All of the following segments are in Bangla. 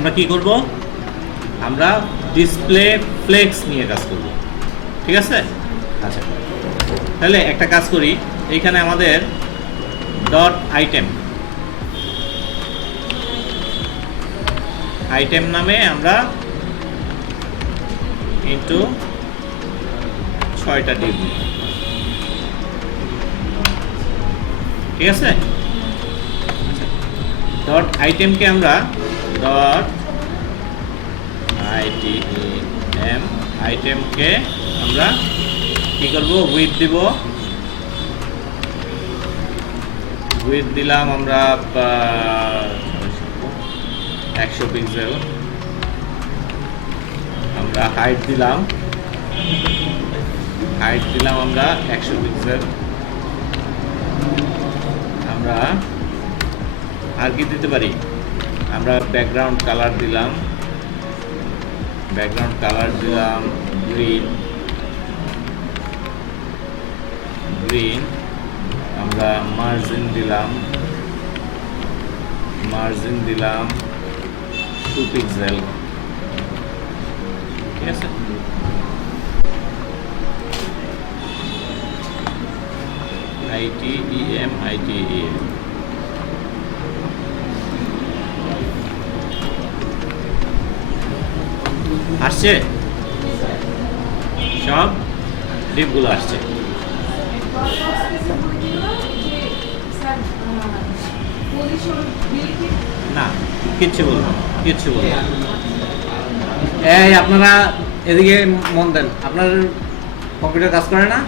আমরা কি করব, আমরা ডিসপ্লে ফ্লেক্স নিয়ে কাজ করব, ঠিক আছে। আচ্ছা, তাহলে একটা কাজ করি, এইখানে আমাদের ডট আইটেম নামে আমরা ইনটু 6টা ডিভ, ঠিক আছে। ডট আইটেমকে আমরা ডট আইটেমকে আমরা কি করব, উইথ দিব, উইথ দিলাম আমরা 100 পিক্সেল, আমরা হাইট দিলাম আমরা 100 পিক্সেল, আমরা আর কি দিতে পারি, আমরা ব্যাকগ্রাউন্ড কালার দিলাম গ্রিন, আমরা মার্জিন দিলাম 2 পিক্সেল, ঠিক আছে। ITEM আসছে, সব ডিপগুলো আসছে। না, কিচ্ছু বলবো। এই আপনারা এদিকে মন দেন, আপনার কম্পিউটার কাজ করে না?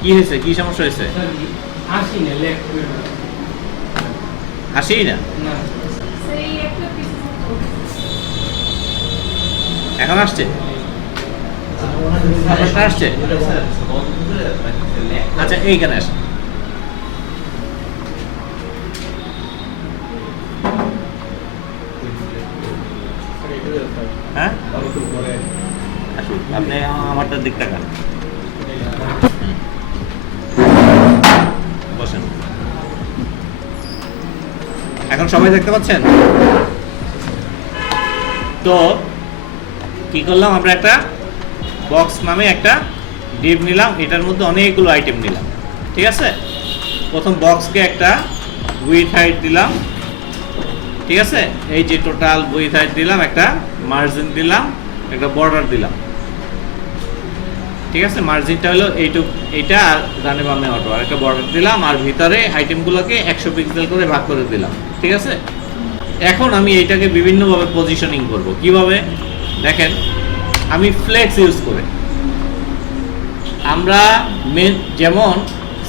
কি হয়েছে, কি সমস্যা হয়েছে? আসেই না, এখন আসছে, আসছে। আচ্ছা, এইখানে আসে, হ্যাঁ আসুন, আপনি আমারটার দিক তাকান, বসেন। এখন সবাই দেখতে পাচ্ছেন তো? কি করলাম, আমরা একটা বক্স নামে একটা ডিভ নিলাম, এটার মধ্যে অনেকগুলো আইটেম নিলাম, ঠিক আছে। প্রথম বক্সকে একটা উইথ হাইট দিলাম, ঠিক আছে। এই যে টোটাল উইথ হাইট দিলাম, একটা মার্জিন দিলাম, একটা বর্ডার দিলাম, ঠিক আছে। মার্জিনটা হলো এইটা, আর ডানে বামে অটো, আর একটা বর্ডার দিলাম, আর ভিতরে আইটেমগুলোকে 100 পিক্সেল করে ভাগ করে দিলাম, ঠিক আছে। এখন আমি এইটাকে বিভিন্নভাবে পজিশনিং করব। কিভাবে দেখেন, আমি ফ্লেক্স ইউজ করে, আমরা যেমন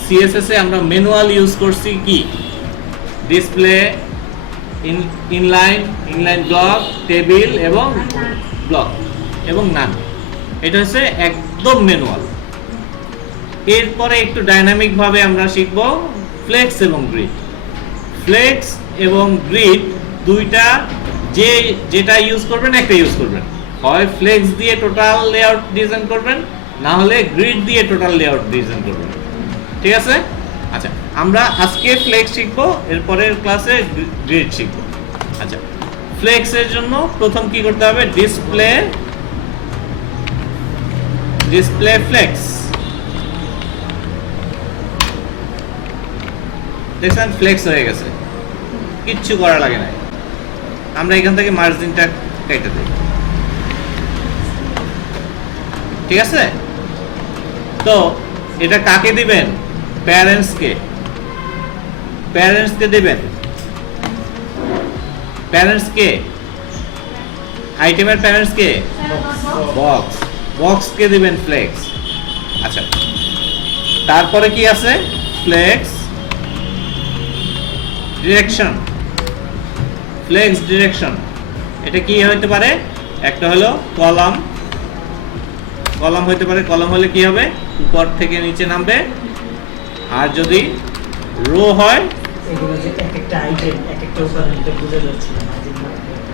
CSS এ আমরা ম্যানুয়াল ইউজ করছি কি, ডিসপ্লে, ইনলাইন ব্লক, টেবিল এবং ব্লক এবং নান, এটা হচ্ছে একদম ম্যানুয়াল। এরপরে একটু ডাইনামিক ভাবে আমরা শিখব ফ্লেক্স এবং গ্রিড। ফ্লেক্স এবং গ্রিড দুইটা, যেটা ইউজ করবেন একটা ইউজ করবেন, হয় ফ্লেক্স দিয়ে টোটাল লেআউট ডিজাইন করবেন, না হলে গ্রিড দিয়ে টোটাল লেআউট ডিজাইন করবেন, ঠিক আছে। আচ্ছা, আমরা আজকে ফ্লেক্স শিখবো, এরপরের ক্লাসে গ্রিড শিখবো। আচ্ছা, ফ্লেক্সের জন্য প্রথম কি করতে হবে, ডিসপ্লে ফ্লেক্স, দেখছেন ফ্লেক্স হয়ে গেছে, কিচ্ছু করা লাগে না। আমরা এখান থেকে মার্জিনটা কেটে দিই, ঠিক আছে। তো এটা কাকে দিবেন, প্যারেন্টসকে দিবেন, প্যারেন্টসকে, আইটেমের প্যারেন্টসকে বক্সকে দিবেন ফ্লেক্স। আচ্ছা, তারপরে কি আছে, ফ্লেক্স ডিরেকশন, এটা কি হতে পারে, একটা হলো কলাম হতে পারে। কলাম হলে কি হবে, উপর থেকে নিচে নামবে, আর যদি রো হয়,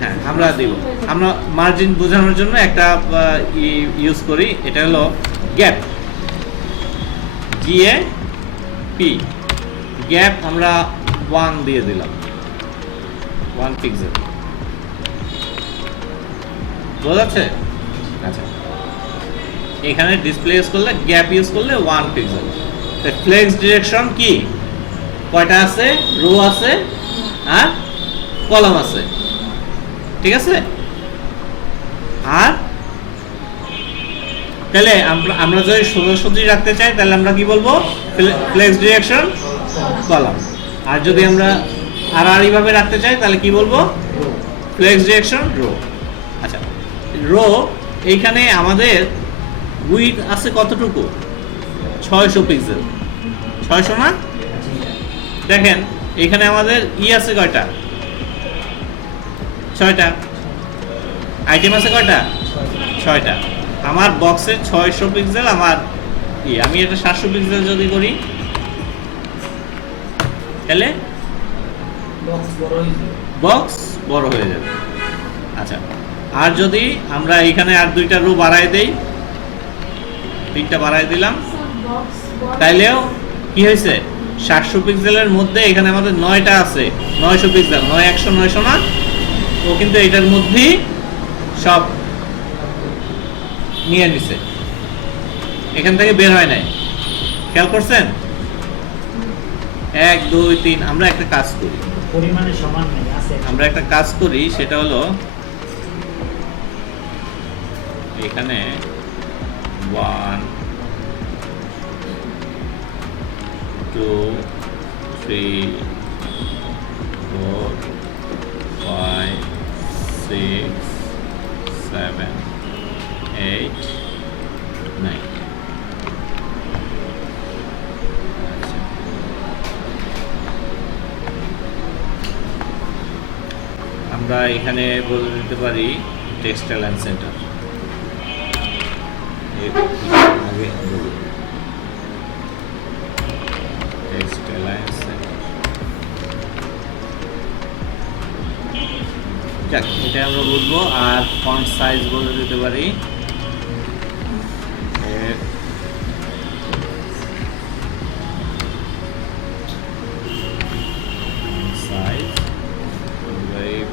হ্যাঁ আমরা দিব, আমরা মার্জিন বোঝানোর জন্য একটা ইউজ করি, এটা হলো গ্যাপ, GAP, গ্যাপ আমরা 1 দিয়ে দিলাম, 1 পিক্সেল, বোঝা যাচ্ছে? আচ্ছা, এখানে ডিসপ্লে ইউজ করলে, গ্যাপ ইউজ করলে 1 পিক্সেল। ফ্লেক্স ডিরেকশন কি, কয়টা আছে? রো আছে আর কলাম আছে, ঠিক আছে? আর তাহলে আমরা যদি সোজাসুজি রাখতে চাই তাহলে আমরা কি বলবো? Flex direction column. আর যদি আমরা আড়াআড়ি ভাবে রাখতে চাই তাহলে কি বলবো? Flex direction row. আচ্ছা, রো এইখানে আমাদের উইডথ আছে কতটুকু? 600 পিক্সেল। 600 না? দেখেন এখানে আমাদের আছে কয়টা? 6টা। আইটেম আছে কয়টা? 6টা। আমার বক্সে 600 পিক্সেল, আমার আমি এটা 700 পিক্সেল যদি করি তাহলে বক্স বড় হয়ে যাবে। আচ্ছা, আর যদি আমরা এখানে আর 2টা রো বাড়ায় দেই, 3টা বাড়ায় দিলাম, তাইলেও কি হয়েছে? 700 পিক্সেলের মধ্যে এখানে আমাদের 9টা আছে, 900 পিক্সেল, 9 100 900 না? ও কিন্তু এটার মধ্যেই সব নিয়ে নিছে, এখান থেকে বের হয় নাই। খেয়াল করছেন? 1 2 3। আমরা একটা কাজ করি, পরিমাণে সমান নেই আছে। আমরা একটা কাজ করি, সেটা হলো এখানে 1 2 3 4 5 6 7 8 9। আমরা এখানে বলে দিতে পারি টেক্সটাইল অ্যান্ড সেন্টার। আগে বলি টেক্সটাইল অ্যান্ড সেন্টার। যাক, এটা আমরা বলবো। আর ফন্ট সাইজ বলে দিতে পারি সাইজ 25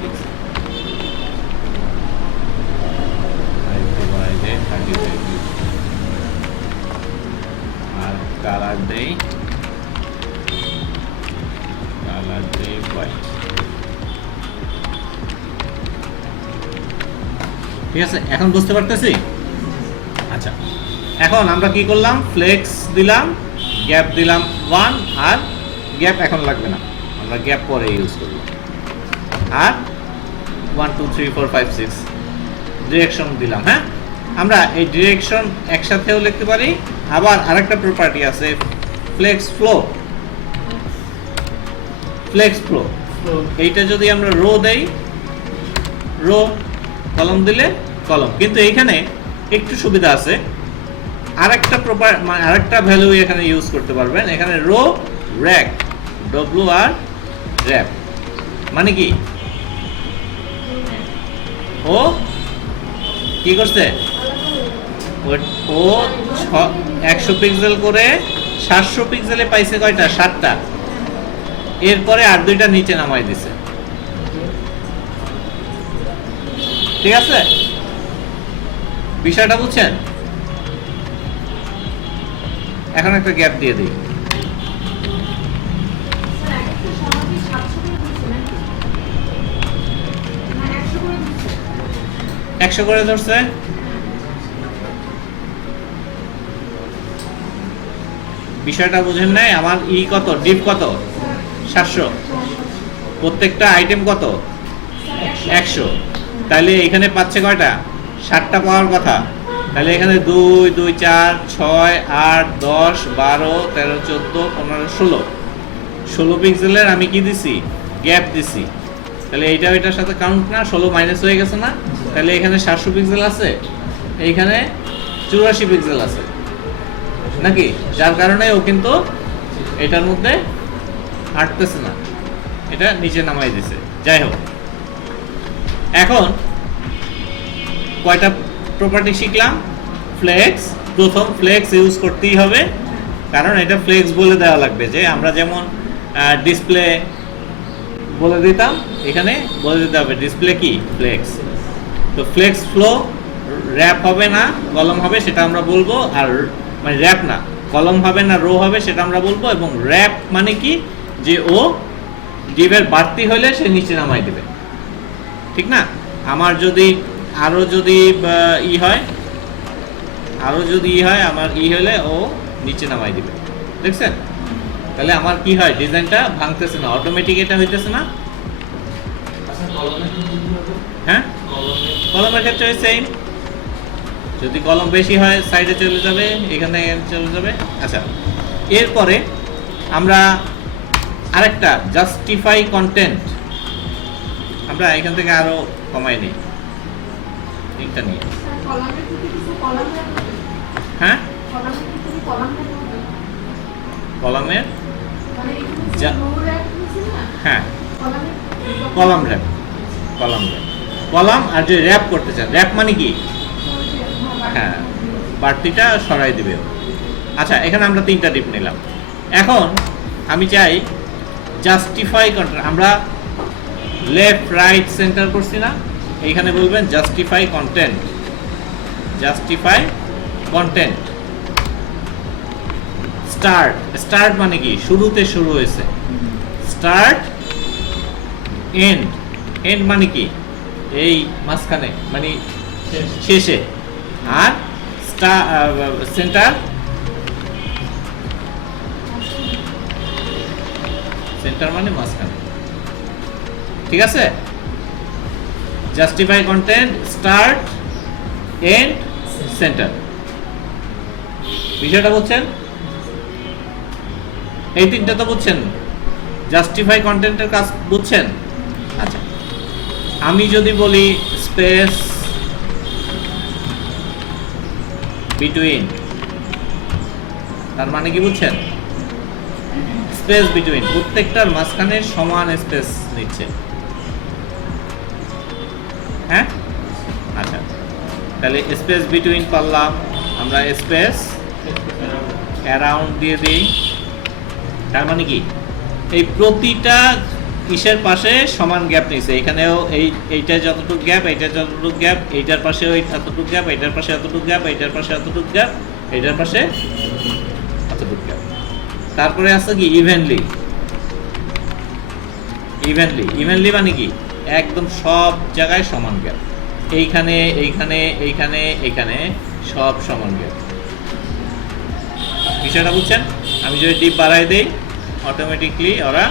পিক্সেল, 35 পিক্সেল। আর কালার দেই হোয়াইট। ঠিক আছে, এখন বুঝতে পারতেছি? আচ্ছা, এখন আমরা কি করলাম? ফ্লেক্স দিলাম, গ্যাপ দিলাম 1, আর গ্যাপ এখন লাগবে না, আমরা গ্যাপ পরে ইউজ করব। আর 1 2 3 4 5 6 ডিরেকশন দিলাম। হ্যাঁ, আমরা এই ডিরেকশন একসাথেও লিখতে পারি। আবার আরেকটা প্রপার্টি আছে, ফ্লেক্স ফ্লো। ফ্লেক্স ফ্লো এইটা যদি আমরা রো দেই, রো, কলম দিলে কলম। কিন্তু এইখানে একটু সুবিধা আছে, আরেকটা আরেকটা ভ্যালু এখানে ইউজ করতে পারবেন। এখানে rho rack, W R rap, মানে কি? ও কি করছে? ও 100 পিক্সেল করে 700 পিক্সেলে পাইছে কয়টা? 7টা। এরপরে আর 2টা নিচে নামাই দিছে। ঠিক আছে, বিষয়টা বুঝছেন? এখন একটা গ্যাপ দিয়ে দিই। 100 করে ধরছে। বিষয়টা বুঝেন নাই? আমার কত, ডিপ কত? 700। প্রত্যেকটা আইটেম কত? 100। তাহলে এখানে পাচ্ছে কয়টা? 7টা পাওয়ার কথা। তাহলে এখানে 2 2 4 6 8 10 12 13 14 15 16 16 পিক্সেলের আমি কি দিছি? গ্যাপ দিছি। তাহলে এইটা এটার সাথে কাউন্ট না, 16 মাইনাস হয়ে গেছে না? তাহলে এখানে 700 পিক্সেল আছে, এইখানে 84 পিক্সেল আছে নাকি? যার কারণে ও কিন্তু এটার মধ্যে আটতেছে না, এটা নিচে নামাই দিছে। যাই হোক, এখন কয়টা প্রপার্টি শিখলাম? ফ্লেক্স। প্রথম ফ্লেক্স ইউজ করতেই হবে, কারণ এটা ফ্লেক্স বলে দেওয়া লাগবে। যে আমরা যেমন ডিসপ্লে বলে দিতাম, এখানে বলে দিতে হবে ডিসপ্লে কি ফ্লেক্স। তো ফ্লেক্স ফ্লো র্যাপ হবে না কলম হবে সেটা আমরা বলবো, আর মানে র্যাপ না কলম হবে না রো হবে সেটা আমরা বলবো, এবং র্যাপ মানে কি যে ও ডিভের বাড়তি হলে সে নিচে নামাই দেবে, ঠিক না? আমার যদি আরো যদি ই হয় আমার ই হলে ও নিচে নামাই দিবে, দেখছেন? তাহলে আমার কি হয়, ডিজাইনটা ভাঙতেছে না, অটোমেটিক এটা হইতেছে না। হ্যাঁ, কলমের ক্ষেত্রে সেম, যদি কলম বেশি হয় সাইডে চলে যাবে, এখানে চলে যাবে। আচ্ছা, এরপরে আমরা আরেকটা জাস্টিফাই কন্টেন্ট, আমরা এখান থেকে আরো কমাই নিই লিঙ্কটা নিয়ে। হ্যাঁ, কলামের হ্যাঁ কলাম র্যাপ, কলাম আর যে র্যাপ করতে চান, র্যাপ মানে কি? হ্যাঁ, বাড়তিটা সরাই দিবে। আচ্ছা, এখানে আমরা 3টা টিপ নিলাম। এখন আমি চাই জাস্টিফাই কন্টেন্ট, আমরা লেফট রাইট সেন্টার করছি না, এইখানে বলবেন জাস্টিফাই কন্টেন্ট। স্টার্ট মানে কি? শুরুতে শুরু হয়েছে। স্টার্ট, এন্ড মানে কি? এই মাঝখানে মানে শেষে। আর সেন্টার মানে মাঝখানে, ঠিক আছে? Justify content, start, end, centre. বিষয়টা বুঝছেন? এই 3টা তো বুঝছেন, জাস্টিফাই কন্টেন্টের কাজ বুঝছেন? আচ্ছা, আমি যদি বলি স্পেস বিটুইন, তার মানে কি বুঝছেন? স্পেস বিটুইন, প্রত্যেকটার মাঝখানে সমান স্পেস নিচ্ছে। হ্যাঁ, আচ্ছা, তাহলে স্পেস বিটুইন পারলাম, আমরা স্পেস অ্যারাউন্ড দিয়ে দিই। তার মানে কি, এই প্রতিটা কিসের পাশে সমান গ্যাপ নিছে। এখানেও এইটা যতটুকু গ্যাপ, এইটা যতটুকু গ্যাপ, এইটার পাশেও এতটুকু গ্যাপ, এইটার পাশে এতটুকু গ্যাপ, এইটার পাশে এতটুকু গ্যাপ, এইটার পাশে এতটুকু গ্যাপ। তারপরে আছে কি ইভেনলি মানে কি, একদম সব জায়গায় সমান গ্যাপ, এইখানে এইখানে এইখানে এইখানে সব সমান গ্যাপ। বিষয়টা বুঝছেন? আমি যদি ডিপ বাড়াই দেই, অটোমেটিকলি ওরা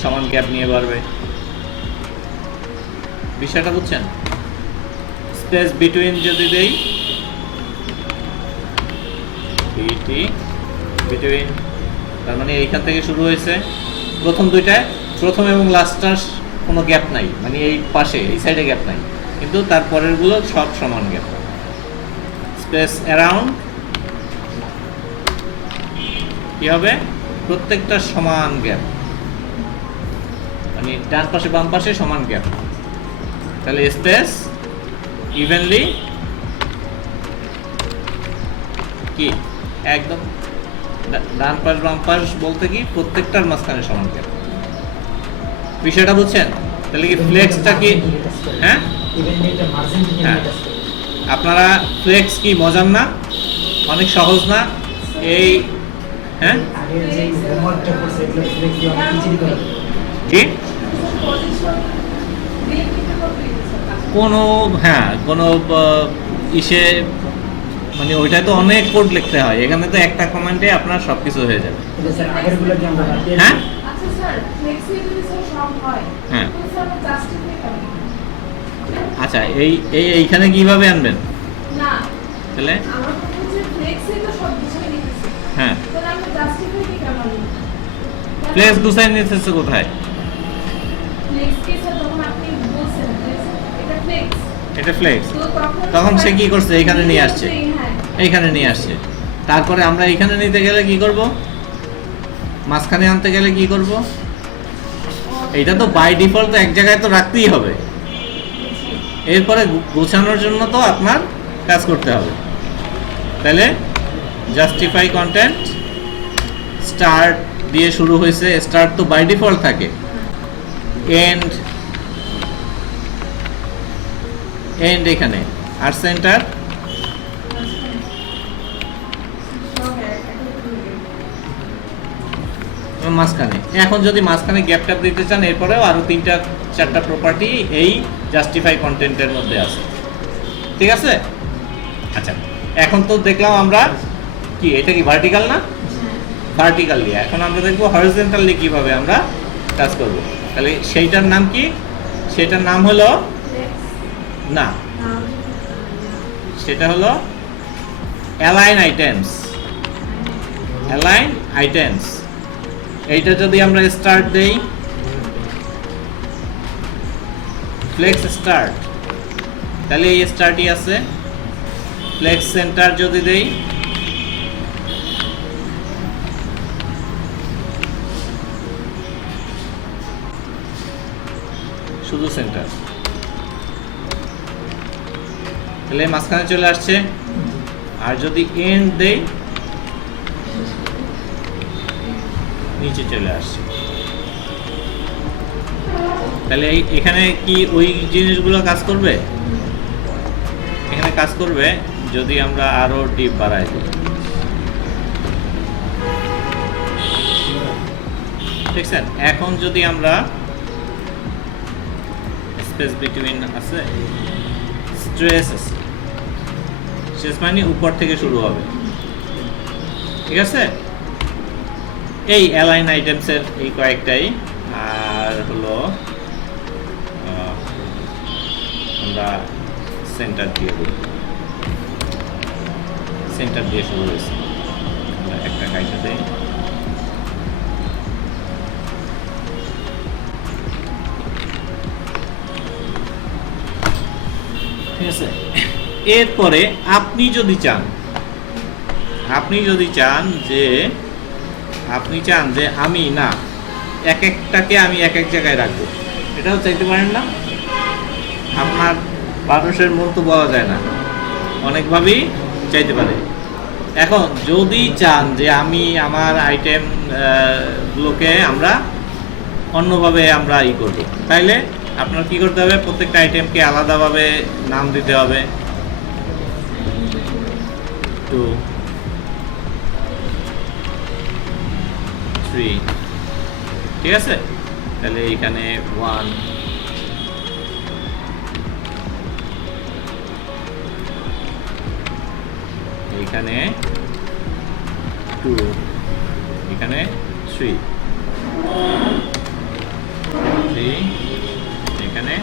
সমান গ্যাপ নিয়ে বাড়বে। বিষয়টা বুঝছেন? স্পেস বিটুইন যদি দেই, বিটুইন, তার মানে এইখান থেকে শুরু হয়েছে, প্রথম দুইটায়, প্রথম এবং লাস্টটার কোনো গ্যাপ নাই, মানে এই পাশে এই সাইডে গ্যাপ নাই, কিন্তু তারপরের গুলো সব সমান গ্যাপ। স্পেস অ্যারাউন্ড কি হবে? প্রত্যেকটা সমান গ্যাপ, মানে ডান পাশে বাম পাশে সমান গ্যাপ। তাহলে স্পেস ইভেনলি কি, একদম ডান পাশ বাম পাশ বলতে কি প্রত্যেকটার মাঝখানে সমান গ্যাপ। বিষয়টা বুঝছেন? তাহলে কি ফ্লেক্সটা কি? হ্যাঁ, হ্যাঁ, আপনারা ফ্লেক্স কি মজার না? অনেক সহজ না? এই হ্যাঁ কি কোনো কোনো ইসে, মানে ওইটাই তো অনেক কোড লিখতে হয়, এখানে তো একটা কমান্ডে আপনার সবকিছু হয়ে যাবে। হ্যাঁ, হ্যাঁ, আচ্ছা, এইখানে কিভাবে আনবেন? তাহলে হ্যাঁ, ফ্লেক্স গুছাই নিতেছে কোথায়? এটা ফ্লেক্স, তখন সে কি করছে? এইখানে নিয়ে আসছে, এইখানে নিয়ে আসছে। তারপরে আমরা এইখানে নিতে গেলে কি করব? মাঝখানে আনতে গেলে কি করব? এটা তো বাই ডিফল্ট এক জায়গায় তো রাখতেই হবে, এরপরে গোছানোর জন্য তো আপনার কাজ করতে হবে। তাহলে জাস্টিফাই কন্টেন্ট, স্টার্ট দিয়ে শুরু হয়েছে, স্টার্ট তো বাই ডিফল্ট থাকে, এন্ড এন্ড এখানে আর সেন্টার মাঝখানে। এখন যদি মাঝখানে গ্যাপ ট্যাপ দিতে চান এরপরেও আরো 3-4টা প্রপার্টি এই জাস্টিফাই কন্টেন্টের মধ্যে আছে, ঠিক আছে? আচ্ছা, এখন তো দেখলাম আমরা কি এটা কি ভার্টিক্যাল না, ভার্টিক্যালি। এখন আমরা দেখবো হরিজন্টালি কিভাবে আমরা কাজ করব। তাহলে সেইটার নাম কি? সেটার নাম হলো না, সেটা হলো অ্যালাইন আইটেমস। অ্যালাইন আইটেমস এইটা যদি আমরা স্টার্ট দেই, ফ্লেক্স স্টার্ট, তাহলে এই স্টার্টই আছে। ফ্লেক্স সেন্টার যদি দেই, শুধু সেন্টার, তাহলে মাঝখানে চলে আসছে। আর যদি এন্ড দেই, নিচে চলে আসছে। তাহলে এখানে কি ওই জিনিসগুলো কাজ করবে? এখানে কাজ করবে যদি আমরা আরো ডিপ বাড়াই দিই, দেখছেন? এখন যদি আমরা স্পেস বিটুইন আছে, স্ট্রেস আছে, স্ট্রেস মানে উপর থেকে শুরু হবে, ঠিক আছে? এই অ্যালাইন আইটেমসের এই কয়েকটাই। আর হলো আমরা সেন্টার দিয়ে দিই, সেন্টার দিয়ে শুরু হয়েছে। আমরা একটা কাইটা দেই, ঠিক আছে? এরপরে আপনি যদি চান যে আমি না এক একটাকে আমি এক এক জায়গায় রাখবো, এটাও চাইতে পারেন না? আপনার মানুষের মন তো বলা যায় না, অনেকভাবেই চাইতে পারে। এখন যদি চান যে আমি আমার আইটেম গুলোকে আমরা অন্যভাবে আমরা করব, তাইলে আপনার কি করতে হবে? প্রত্যেকটা আইটেমকে আলাদাভাবে নাম দিতে হবে। 2 3, ঠিক আছে? তাহলে এখানে 1, এখানে 2, এখানে 3, এখানে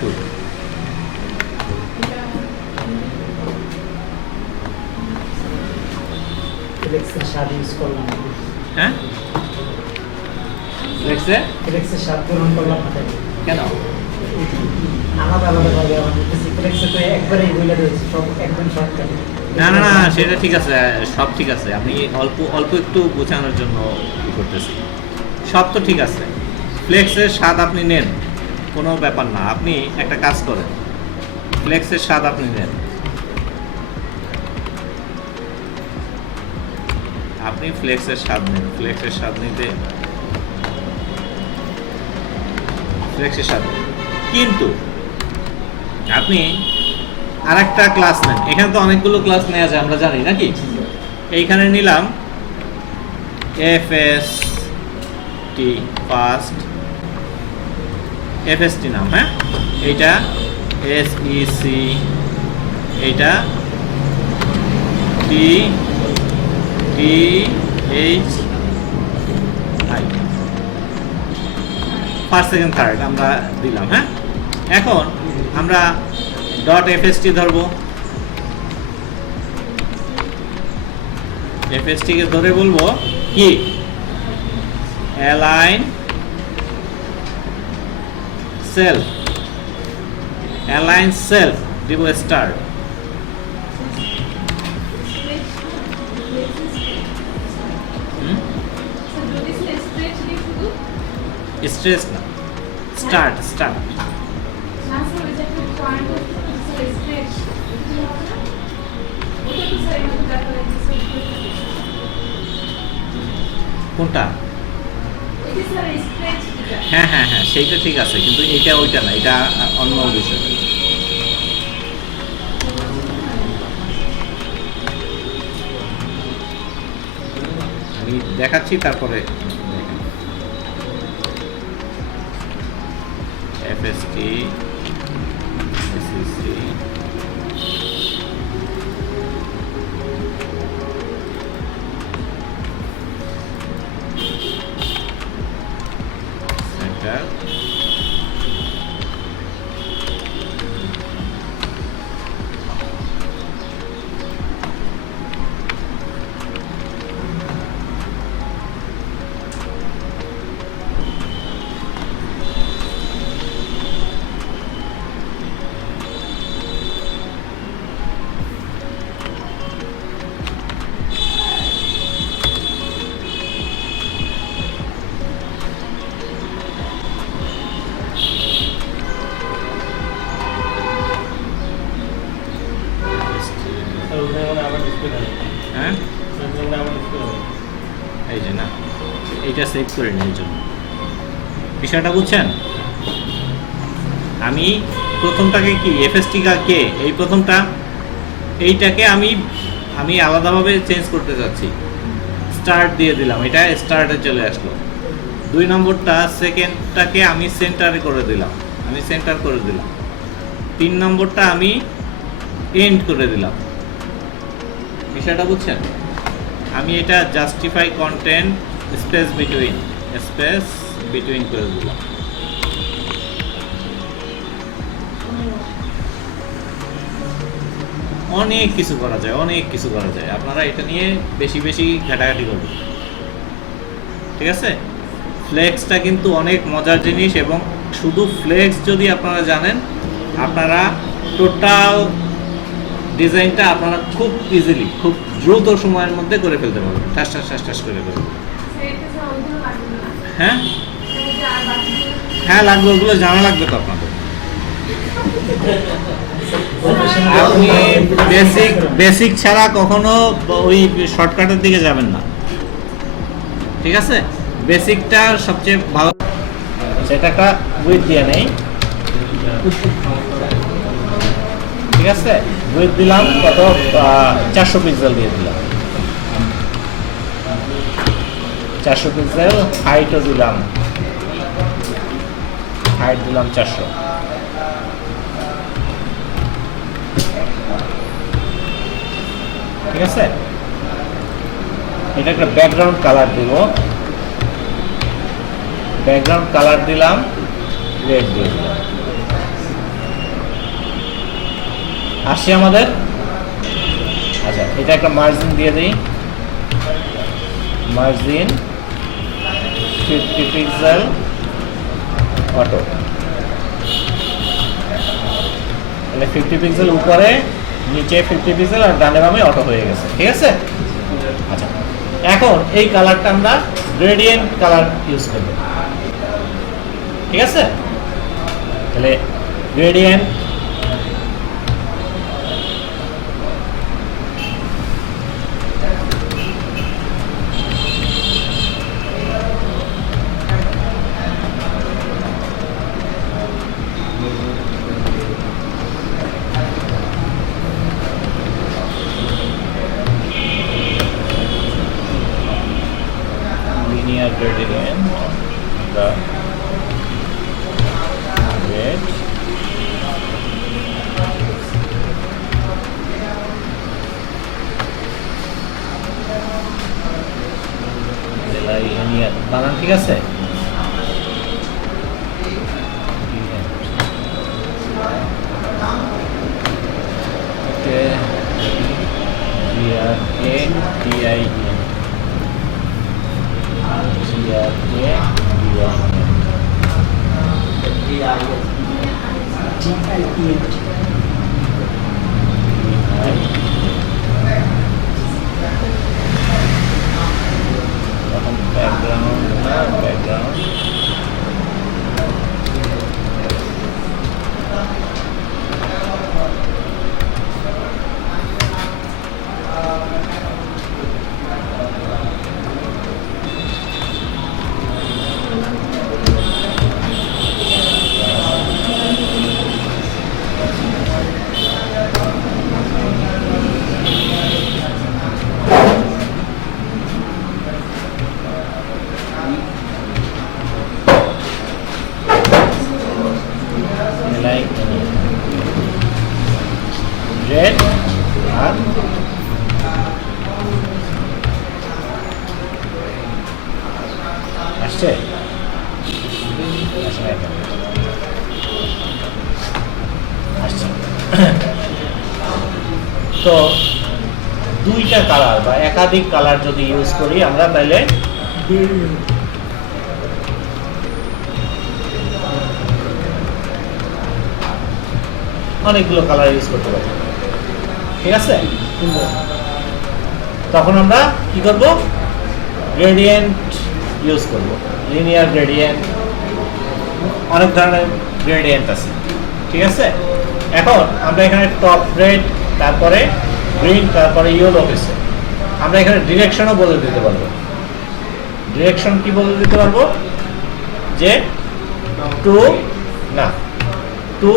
2। ফ্লেক্সের স্বাদ ইউজ করলাম, হ্যাঁ, ফ্লেক্সে ফ্লেক্সের স্বাদ পূরণ করলাম না, কেন? আলাদা আলাদা ভাবে আমার দেখতেছি ফ্লেক্সে তো একবারেই বইলে রয়েছে সব একদম শর্টকাটে। না না না, সেটা ঠিক আছে, সব ঠিক আছে। আমি অল্প অল্প একটু বোঝানোর জন্য ই করতেছি, সব তো ঠিক আছে। ফ্লেক্সের স্বাদ আপনি নেন, কোনো ব্যাপার না। আপনি একটা কাজ করেন, ফ্লেক্সের স্বাদ আপনি নেন, আপনি ফ্লেক্সের স্বাদ নেন। ফ্লেক্সের স্বাদ নিতে ফ্লেক্সের স্বাদ, কিন্তু আপনি আরেকটা ক্লাস নেন। এখানে তো অনেকগুলো ক্লাস নেওয়া যায়, আমরা জানি নাকি? এইখানে নিলাম এফএসটি ফার্স্ট, এফএসটি নাম, হ্যাঁ? এইটা এসইসি, এইটা T T H I, first second third আমরা দিলাম, হ্যাঁ? এখন আমরা ডট এফএসটি ধরবো, এফএসটিকে ধরে বলবো কি? অ্যালাইন সেলফ, অ্যালাইন সেলফ দিব স্টার্ট। স্ট্রেস না, স্টার্ট স্টার্ট। কোনটা? হ্যাঁ হ্যাঁ হ্যাঁ, সেইটা ঠিক আছে, কিন্তু এটা ওইটা না, এটা অন্য বিষয়। আমি দেখাচ্ছি, তারপরে দেখেন। এফএসটি, এসএসসি, সেন্টার, হ্যাঁ এই যে না, এইটা সেভ করে নিই এই জন্য। বিষয়টা বুঝছেন? আমি প্রথমটাকে কি এফএসটি কে, এই প্রথমটা এইটাকে আমি আমি আলাদাভাবে চেঞ্জ করতে চাচ্ছি, স্টার্ট দিয়ে দিলাম, এটা স্টার্টে চলে আসলো। 2 নম্বরটা সেকেন্ডটাকে আমি সেন্টারে করে দিলাম, আমি সেন্টার করে দিলাম। 3 নম্বরটা আমি এন্ড করে দিলাম। বিষয়টা বুঝছেন? আমি এটা জাস্টিফাই কন্টেন্ট স্পেস বিটুইন করে দিলাম। অনেক কিছু করা যায়, অনেক কিছু করা যায়। আপনারা এটা নিয়ে বেশি বেশি ঘাটাঘাটি করবেন, ঠিক আছে? ফ্লেক্সটা কিন্তু অনেক মজার জিনিস, এবং শুধু ফ্লেক্স যদি আপনারা জানেন, আপনারা টোটাল ডিজাইনটা আপনারা খুব ইজিলি, খুব দ্রুত সময়ের মধ্যে করে ফেলতে পারবেন, ঠাস ঠাস ঠাস ঠাস করে ফেলবেন। হ্যাঁ হ্যাঁ লাগবে, ওগুলো জানা লাগবে তো আপনাদের। আপনি বেসিক ছাড়া কখনো ওই শর্টকাটের দিকে যাবেন না, ঠিক আছে? বেসিকটা সবচেয়ে ভালো। সেটা একটা উইথ দিয়ে নেই, ঠিক আছে? উইথ দিলাম কত, 400 পিক্সেল দিয়ে দিলাম, 400 পিক্সেল। হাইটও দিলাম, হাইট দিলাম 400, ঠিক আছে? এটা একটা ব্যাকগ্রাউন্ড কালার দিব, ব্যাকগ্রাউন্ড কালার দিলাম রেড দিয়ে দিলাম। আসছে আমাদের। আচ্ছা, এটা একটা মার্জিন দিয়ে দিই, মার্জিন 50 পিক্সেল অটো, তাহলে 50 পিক্সেল উপরে, নিচে 50 পিক্সেল, আর ডানে বামে অটো হয়ে গেছে, ঠিক আছে? আচ্ছা, এখন এই কালারটা আমরা গ্রেডিয়েন্ট কালার ইউজ করব, ঠিক আছে? তাহলে gradient, linear gradient, the red, linear বানান ঠিক আছে? Background আসছে? আসছে। তো দুইটা কালার বা একাধিক কালার যদি ইউজ করি আমরা, তাহলে অনেকগুলো কালার ইউজ করতে পারি, ঠিক আছে? তখন আমরা কি করব? গ্রেডিয়েন্ট ইউজ করব, লিনিয়ার গ্রেডিয়েন্ট, অনেক ধরনের গ্রেডিয়েন্ট আছে, ঠিক আছে? এখন আমরা এখানে টপ রেড, তারপরে গ্রিন, তারপরে ইয়েলো হয়েছে। আমরা এখানে ডিরেকশনও বলে দিতে পারবো। ডিরেকশন কি বলে দিতে পারবো? যে টু না, to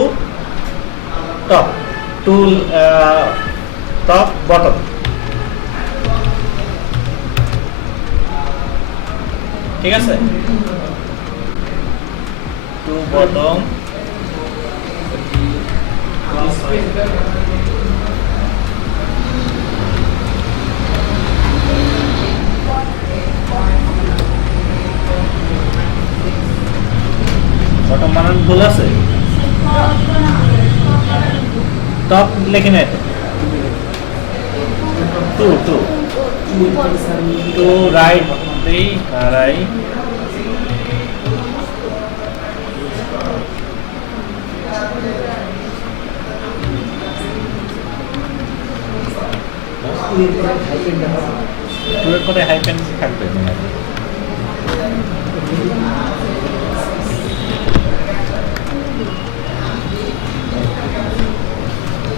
top, to top bottom, ঠিক আছে? টু বটম, বটম বানান ভুল আছে, টপ লেখে নাই তো, two two two right, three right, টুয়ের পরে হাইপেন থাকবে মনে হয়।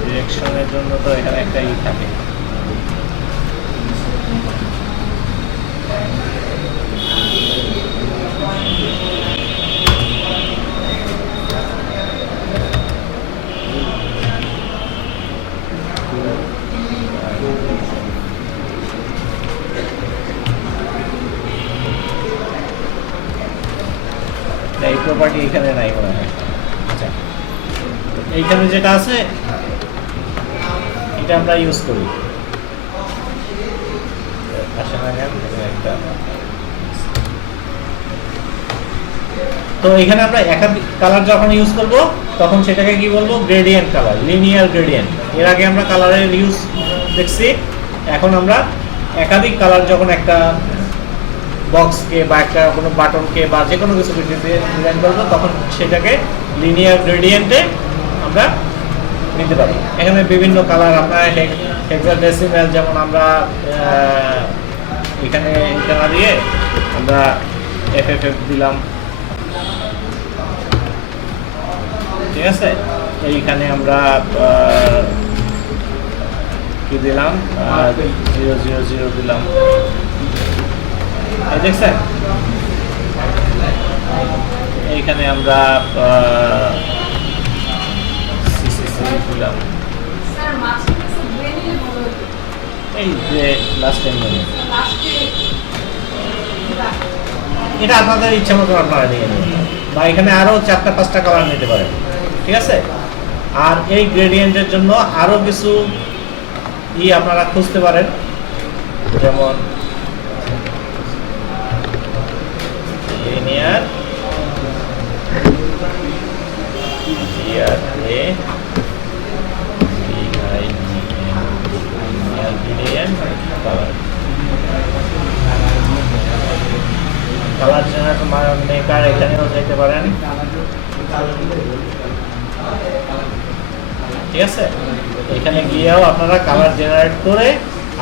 ডিরেকশনের জন্য তো এখানে একটা ই থাকে। এই প্রপার্টি এখানে নাই মনে হয়। আচ্ছা, এইখানে যেটা আছে এটা আমরা ইউজ করি। একটা, তো এখানে আমরা একাধিক কালার যখন ইউজ করব তখন সেটাকে কি বলবো? Gradient colour, linear gradient. এর আগে আমরা কালারের ইউজ দেখছি, এখন আমরা একাধিক কালার যখন একটা বক্সকে বা একটা কোনো বাটনকে বা যে কোনো কিছু ডিজাইন করবো তখন সেটাকে লিনিয়ার গ্রেডিয়েন্টে আমরা নিতে পারি। এখানে বিভিন্ন কালার আপনার হেক্সাডেসিমাল, যেমন আমরা এখানে এটা না দিয়ে আমরা এফএফএফ দিলাম, ঠিক আছে? এইখানে আমরা কি দিলাম? 000 দিলাম, দেখছেন? এইখানে আমরা দিলাম, এই যে লাস্ট টাইম এটা আপনাদের ইচ্ছা মতো আপনারা নিয়ে নেবেন, বা এখানে আরো 4টা-5টা কালার নিতে পারেন, ঠিক আছে? আর এই গ্রেডিয়েন্টের জন্য আরো কিছু আপনারা খুঁজতে পারেন, যেমন লিনিয়ার কালার জেনারেটর মেকার, এখানেও যেতে পারেন, ঠিক আছে? এখানে গিয়েও আপনারা কালার জেনারেট করে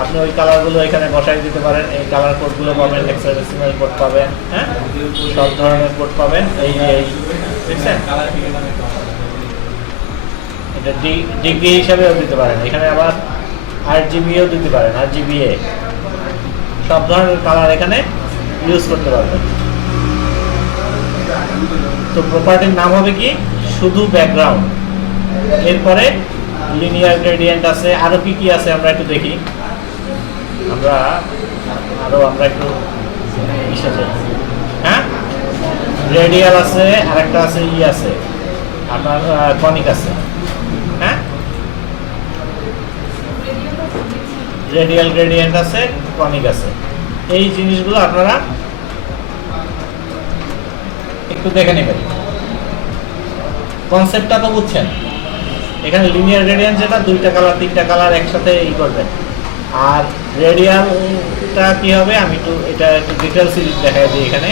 আপনি ওই কালারগুলো এখানে বসাই দিতে পারেন। এই কালার কোডগুলো পাবেন, হেক্সাডেসিমাল কোড পাবেন, হ্যাঁ, সব ধরনের কোড পাবেন। এই দেখছেন, এটা ডিগ্রি হিসাবেও দিতে পারেন। এখানে আবার RGBও দিতে পারেন, RGBA, সব ধরনের কালার এখানে ইউজ করতে পারবেন। তো প্রপার্টির নাম হবে কি? শুধু ব্যাকগ্রাউন্ড। এরপরে লিনিয়ার গ্রেডিয়েন্ট আছে, আরো কি কি আছে আমরা একটু দেখি। আমরা একটু হ্যাঁ, রেডিয়াল আছে, আর একটা আছে আছে আপনার কনিক আছে, হ্যাঁ, রেডিয়াল গ্রেডিয়েন্ট আছে, কনিক আছে। এই জিনিসগুলো আপনারা একটু দেখে নেবেন। কনসেপ্টটা তো বুঝছেন। এখানে লিনিয়ার গ্রেডিয়েন্ট যেটা দুইটা কালার তিনটা কালার একসাথে ই করবেন, আর রেডিয়ালটা কি হবে আমি একটু এটা একটু ডিটেলস দেখাই দিই। এখানে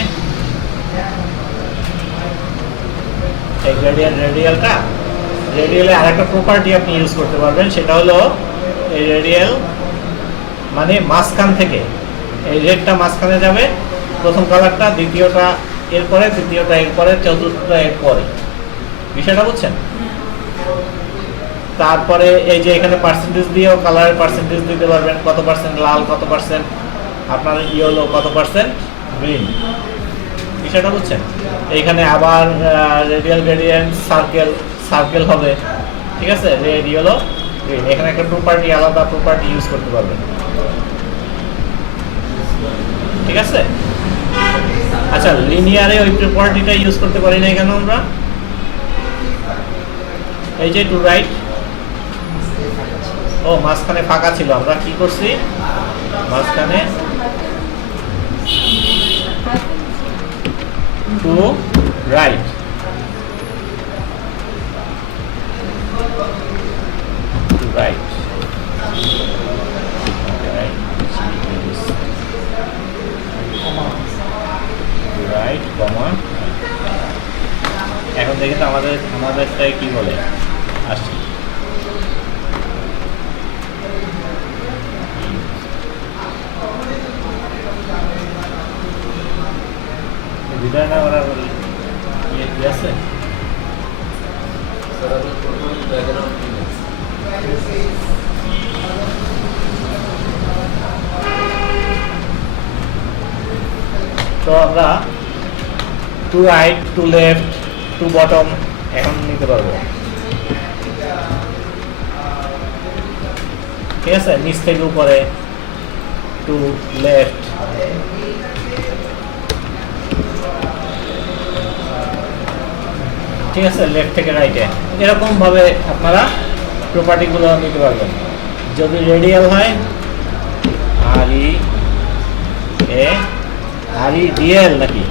এই রেডিয়ালে আরেকটা প্রপার্টি আপনি ইউজ করতে পারবেন, সেটা হলো এই রেডিয়াল মানে মাঝখান থেকে এই রেডটা মাঝখানে যাবে, প্রথম কালারটা দ্বিতীয়টা এরপরে, তৃতীয়টা এরপরে, চতুর্থটা এরপরে, বিষয়টা বুঝছেন? তারপরে এই যে এখানে পার্সেন্টেজ দিয়েও কালারের পার্সেন্টেজ দিতে পারবেন, কত পার্সেন্ট লাল, কত পার্সেন্ট আপনার ইয়েলো, কত পার্সেন্ট গ্রিন, বিষয়টা বুঝছেন? এইখানে আবার রেডিয়াল গ্রেডিয়েন্ট সার্কেল হবে, ঠিক আছে? রেড ইয়েলো গ্রিন, এখানে একটা প্রপার্টি আলাদা প্রপার্টি ইউজ করতে পারবেন, ঠিক আছে? আচ্ছা, লিনিয়ারে ওই প্রপার্টিটা ইউজ করতে পারি না কেন আমরা? এই যে টু রাইট, ও মাঝখানে ফাঁকা ছিল, আমরা কি করছি মাঝখানে two right, two right, right comma. এখন দেখি তো আমাদেরটাই কি বলে, আসছি। বিদায় না ওরা ইয়ে কি আছে? তো আমরা to right, to left, to bottom এখন নিতে পারবো, ঠিক আছে? নিচ থেকে উপরে, টু লেফট, ঠিক আছে? লেফট থেকে রাইটে, এরকম ভাবে আপনারা প্রপার্টিগুলো নিতে পারবেন। যদি রেডিয়াল হয় REDL নাকি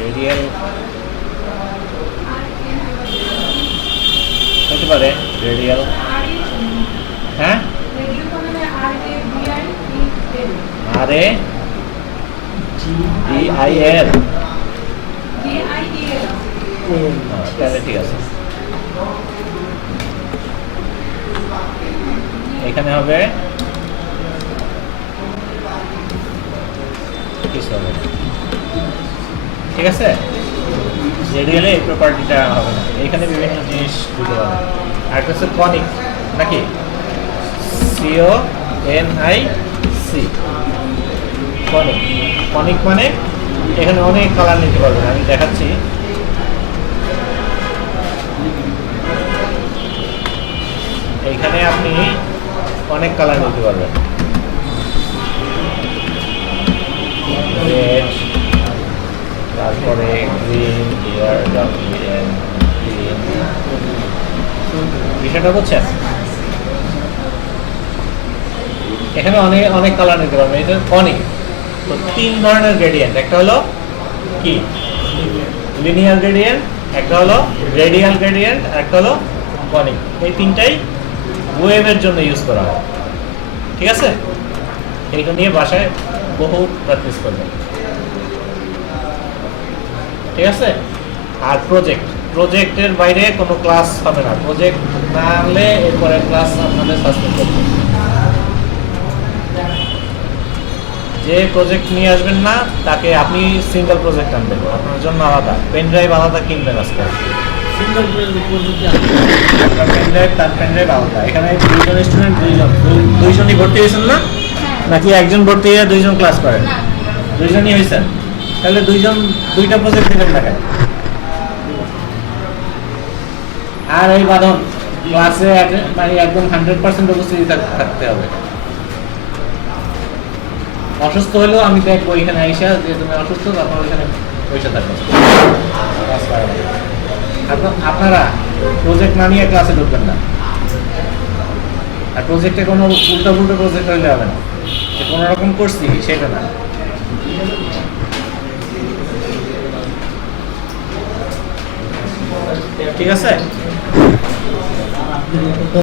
রেডিয়াল হতে পারে, রেডিয়াল, হ্যাঁ RADIL, তাহলে ঠিক আছে। এখানে হবে ঠিক আছে? রেডিয়ালে এই প্রপার্টিটা হবে না, এখানে বিভিন্ন জিনিস দিতে পারবে। আর একটা হচ্ছে কনিক নাকি, CONIC, কনিক। কনিক মানে এখানে অনেক কালার নিতে পারবেন, আমি দেখাচ্ছি। এইখানে আপনি অনেক কালার নিতে পারবেন, রেড, তারপরে গ্রিন, গ্রিন, বিষয়টা বুঝছেন? এখানে অনেক অনেক কালার নিতে পারবেন, এটা কনিক। তো তিন ধরনের গ্রেডিয়েন্ট, একটা হলো কি লিনিয়ার গ্রেডিয়েন্ট, একটা হলো রেডিয়াল গ্রেডিয়েন্ট, একটা হলো কনিক। এই তিনটাই ওয়েভের জন্য ইউজ করা হয়, ঠিক আছে? এইটা নিয়ে বাসায় বহু প্র্যাকটিস করবেন, ঠিক আছে? আর প্রজেক্টের বাইরে কোনো ক্লাস হবে না, প্রজেক্ট না আনলে এরপরে ক্লাস আপনাদের সাসপেন্ড করবে। যে প্রজেক্ট নিয়ে আসবেন না তাকে আপনি সিঙ্গেল প্রজেক্ট আনবেন, আপনার জন্য আলাদা পেন ড্রাইভ আলাদা কিনবেন আজকে। আপনার পেন ড্রাইভ তার পেন ড্রাইভ আলাদা। এখানে দুইজন স্টুডেন্ট, দুইজনই ভর্তি হয়েছেন না নাকি একজন ভর্তি হয়ে দুইজন ক্লাস করেন? দুইজনই হয়েছেন, তাহলে দুইটা প্রজেক্ট দেবেন না কেন? আর এই বাঁধন ক্লাসে মানে একদম 100% উপস্থিতি থাকতে হবে। অসুস্থ হলেও আমি দেখবো এখানে আইসা যে তুমি অসুস্থ, তখন ওইখানে পয়সা থাকবে। আপনারা প্রজেক্ট না নিয়ে ক্লাসে ঢুকবেন না, আর প্রজেক্টে কোনো উল্টো প্রজেক্ট হইলে হবে না। যে কোনো রকম করছি সেটা না। ঠিক আছে।